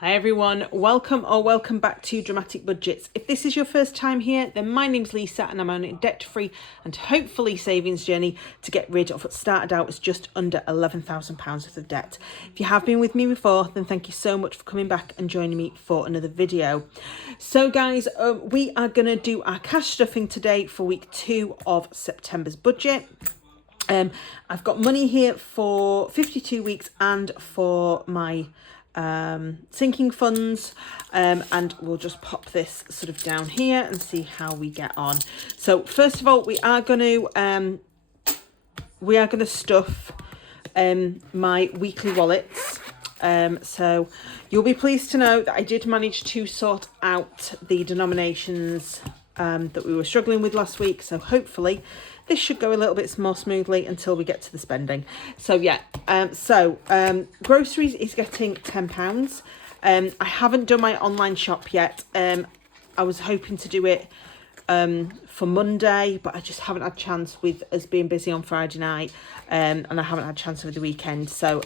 Hi everyone, welcome back to Dramatic Budgets. If this is your first time here, then my name's Lisa and I'm on a debt-free and hopefully savings journey to get rid of what started out as just under £11,000 worth of debt. If you have been with me before, then thank you so much for coming back and joining me for another video. So guys, we are going to do our cash stuffing today for week 2 of September's budget. I've got money here for 52 weeks and for my sinking funds, and we'll just pop this sort of down here and see how we get on. So first of all, we are going to stuff my weekly wallets. So you'll be pleased to know that I did manage to sort out the denominations that we were struggling with last week. So hopefully this should go a little bit more smoothly until we get to the spending. So yeah, groceries is getting £10. I haven't done my online shop yet. I was hoping to do it for Monday, but I just haven't had a chance with us being busy on Friday night, and I haven't had a chance over the weekend. So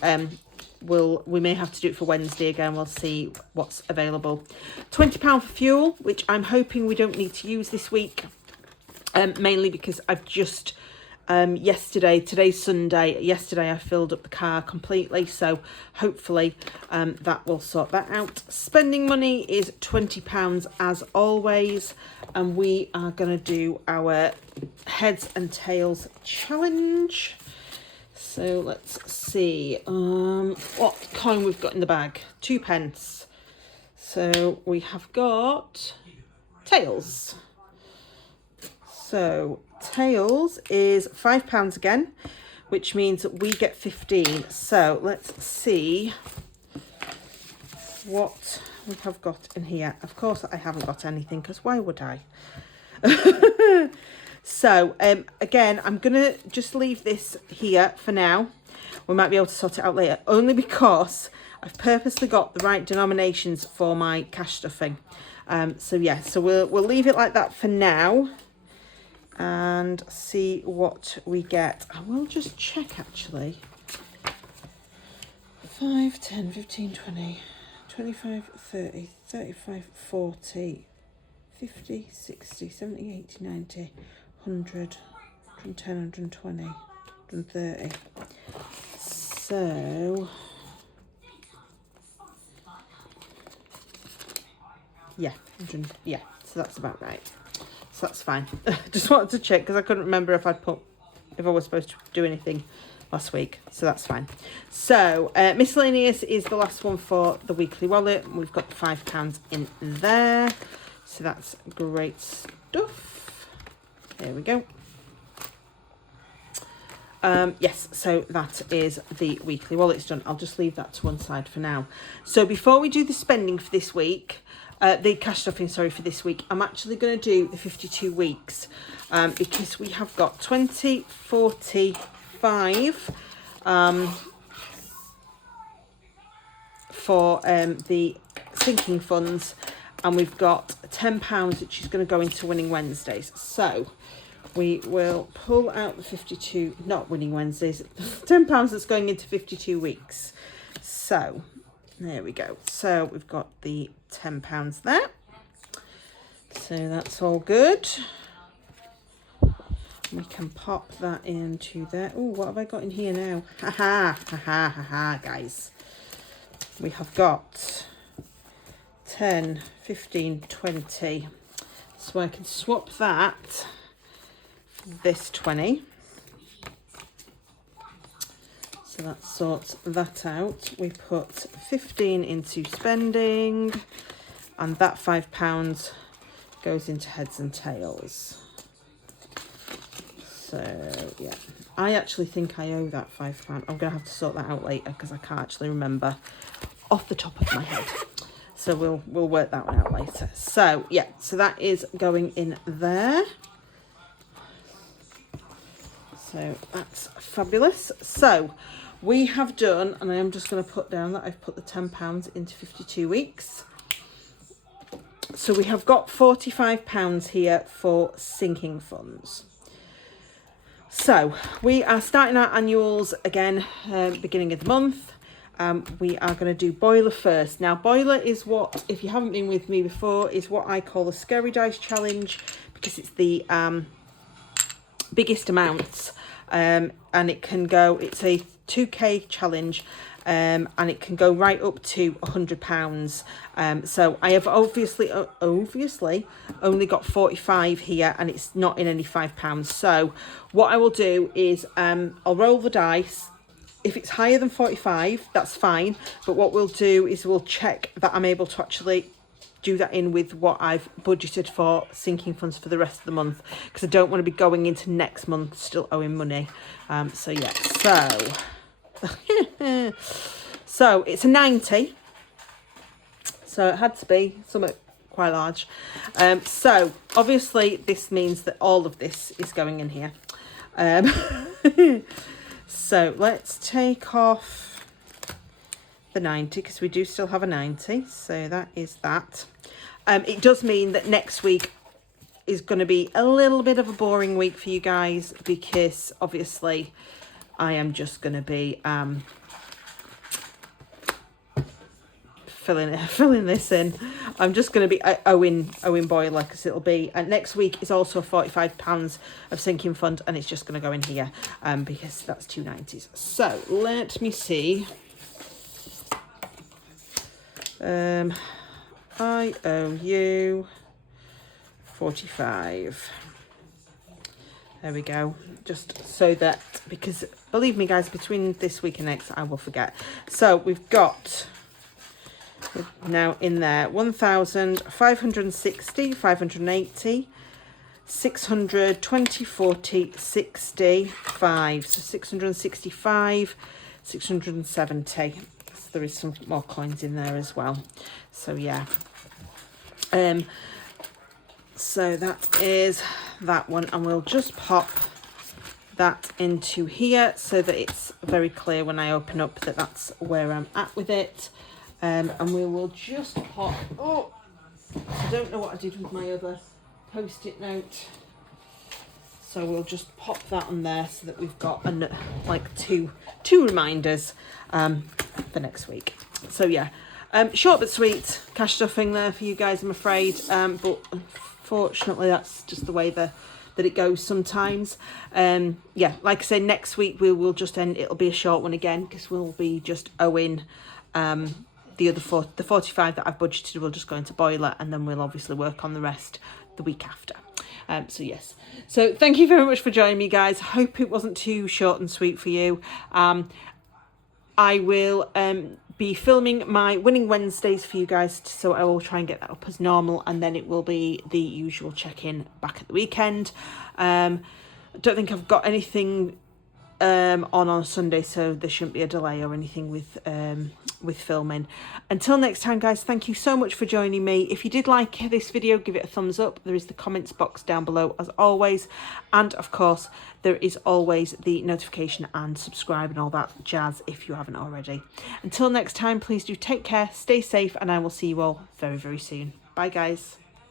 we may have to do it for Wednesday again. We'll see what's available. £20 for fuel, which I'm hoping we don't need to use this week. Mainly because I've just today's Sunday, yesterday I filled up the car completely, so hopefully that will sort that out. Spending money is £20 as always, and we are going to do our heads and tails challenge. So let's see what coin we've got in the bag. 2p. So we have got tails. So tails is £5 again, which means that we get 15. So let's see what we have got in here. Of course I haven't got anything, because why would I? So again, I'm gonna just leave this here for now. We might be able to sort it out later, only because I've purposely got the right denominations for my cash stuffing. So yeah, so we'll leave it like that for now and see what we get. I will just check actually. 5, 10, 15, 20, 25, 30, 35, 40, 50, 60, 70, 80, 90, 100, 110, 120, 130. So yeah, so that's about right. So that's fine. Just wanted to check because I couldn't remember if I was supposed to do anything last week. So that's fine. So miscellaneous is the last one for the weekly wallet. We've got £5 in there. So that's great stuff. There we go. Yes, so that is the weekly wallet's done. I'll just leave that to one side for now. So before we do the spending for this week, the cash stuffing, sorry, for this week, I'm actually going to do the 52 weeks because we have got 20, 45 for the sinking funds, and we've got £10 which is going to go into Winning Wednesdays. So we will pull out the 52, not Winning Wednesdays, £10 that's going into 52 weeks. So there we go. So we've got the £10 there. So that's all good. We can pop that into there. Oh, what have I got in here now? Guys. We have got 10, 15, 20. So I can swap that for this 20. So that sorts that out. We put 15 into spending, and that £5 goes into heads and tails. So yeah, I actually think I owe that £5. I'm gonna have to sort that out later because I can't actually remember off the top of my head. So we'll work that one out later. So yeah, so that is going in there. So that's fabulous. So we have done, and I am just going to put down that I've put the £10 into 52 weeks. So we have got £45 here for sinking funds. So we are starting our annuals again, beginning of the month. we are going to do boiler first. Now, boiler is what, if you haven't been with me before, is what I call the Scary Dice Challenge, because it's the biggest amounts, and it can go, it's a 2k challenge, and it can go right up to £100. So I have obviously only got 45 here, and it's not in any £5. So what I will do is I'll roll the dice. If it's higher than 45, that's fine. But what we'll do is we'll check that I'm able to actually do that in with what I've budgeted for sinking funds for the rest of the month, because I don't want to be going into next month still owing money. So yeah, so it's a 90. So it had to be something quite large. So obviously this means that all of this is going in here. So let's take off the 90, because we do still have a 90. So that is that. It does mean that next week is going to be a little bit of a boring week for you guys, because obviously I am just going to be filling this in. I'm just going to be owing boiler, because it'll be next week is also £45 of sinking fund, and it's just going to go in here because that's 290s. So let me see. I owe you 45. There we go. Just so that, because believe me guys, between this week and next I will forget. So we've got now in there 1,560, 580, 600, 20, 40, 65. So 665, 670. So there is some more coins in there as well. So yeah. So that is that one, and we'll just pop that into here so that it's very clear when I open up that that's where I'm at with it. And we will just pop, oh, I don't know what I did with my other post-it note. So we'll just pop that on there so that we've got like two reminders for next week. So yeah, short but sweet cash stuffing there for you guys, I'm afraid. But unfortunately, that's just the way that it goes sometimes. Yeah, like I say, next week we will just end. It'll be a short one again, because we'll be just owing the other 45 that I've budgeted will just go into boiler, and then we'll obviously work on the rest the week after. So yes, so thank you very much for joining me, guys. Hope it wasn't too short and sweet for you. I will be filming my Winning Wednesdays for you guys, so I will try and get that up as normal, and then it will be the usual check-in back at the weekend. I don't think I've got anything on Sunday, so there shouldn't be a delay or anything with filming. Until next time, guys, thank you so much for joining me. If you did like this video, give it a thumbs up. There is the comments box down below as always, and of course there is always the notification and subscribe and all that jazz if you haven't already. Until next time, please do take care, stay safe, and I will see you all very, very soon. Bye guys.